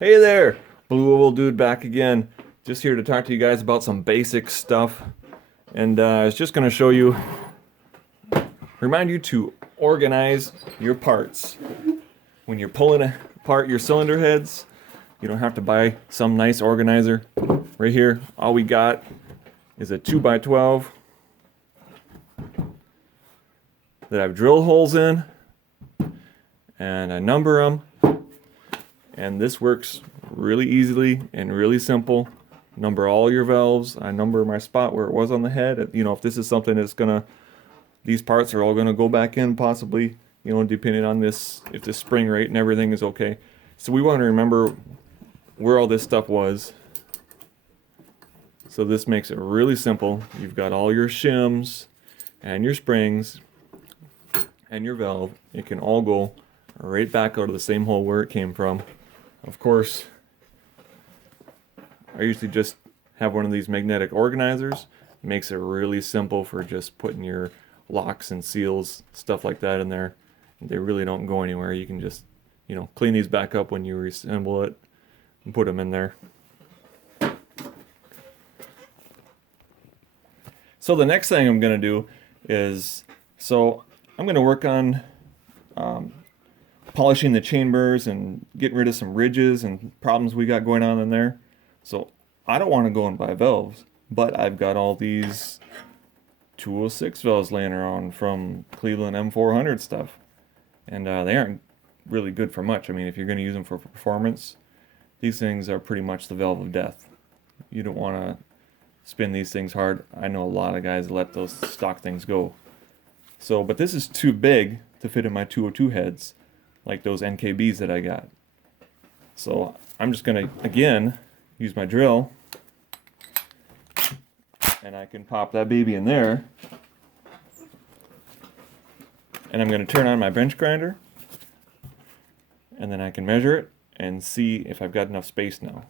Hey there, Blue Oval Dude back again. Just here to talk to you guys about some basic stuff. And I was just going to remind you to organize your parts. When you're pulling apart your cylinder heads, you don't have to buy some nice organizer. Right here, all we got is a 2x12 that I've drilled holes in, and I number them. And this works really easily and really simple. Number all your valves. I number my spot where it was on the head. You know, if this is something that's these parts are all gonna go back in possibly, you know, depending on this, if the spring rate and everything is okay. So we want to remember where all this stuff was. So this makes it really simple. You've got all your shims and your springs and your valve. It can all go right back out of the same hole where it came from. Of course, I usually just have one of these magnetic organizers. It makes it really simple for just putting your locks and seals, stuff like that in there. They really don't go anywhere. You can just, you know, clean these back up when you reassemble it and put them in there. So the next thing I'm going to do is, I'm going to work on polishing the chambers and getting rid of some ridges and problems we got going on in there. So I don't want to go and buy valves, but I've got all these 206 valves laying around from Cleveland M400 stuff, and they aren't really good for much. I mean, if you're going to use them for performance, these things are pretty much the valve of death. You don't want to spin these things hard. I know a lot of guys let those stock things go. So, but this is too big to fit in my 202 heads, like those NKBs that I got. So I'm just gonna, again, use my drill, and I can pop that baby in there. And I'm gonna turn on my bench grinder, and then I can measure it and see if I've got enough space now.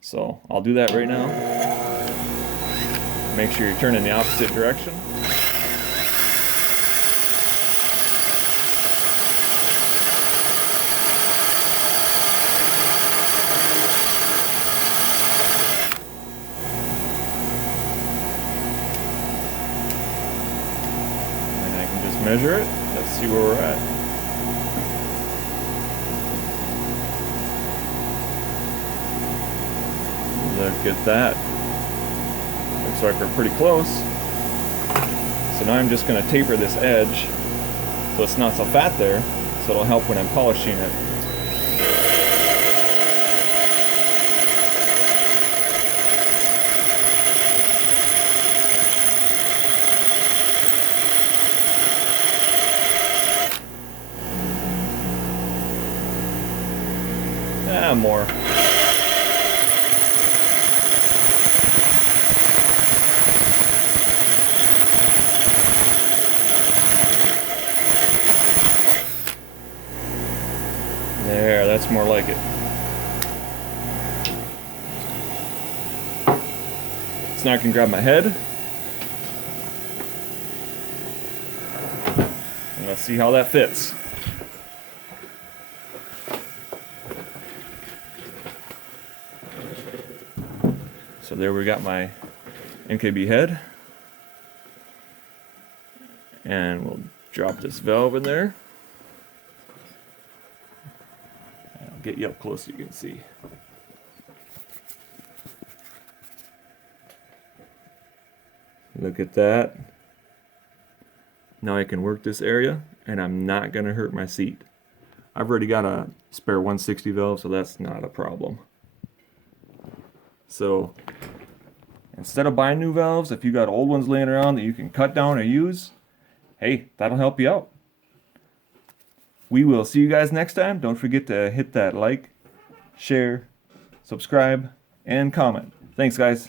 So I'll do that right now. Make sure you turn in the opposite direction. Measure it. Let's see where we're at. Look at that. Looks like we're pretty close. So now I'm just going to taper this edge so it's not so fat there, so it'll help when I'm polishing it. More. There, that's more like it. So now I can grab my head. And let's see how that fits. So there we got my NKB head, and we'll drop this valve in there. I'll get you up close so you can see. Look at that. Now I can work this area, and I'm not going to hurt my seat. I've already got a spare 160 valve, so that's not a problem. So instead of buying new valves, if you got old ones laying around that you can cut down or use, hey, that'll help you out. We will see you guys next time. Don't forget to hit that like, share, subscribe, and comment. Thanks, guys.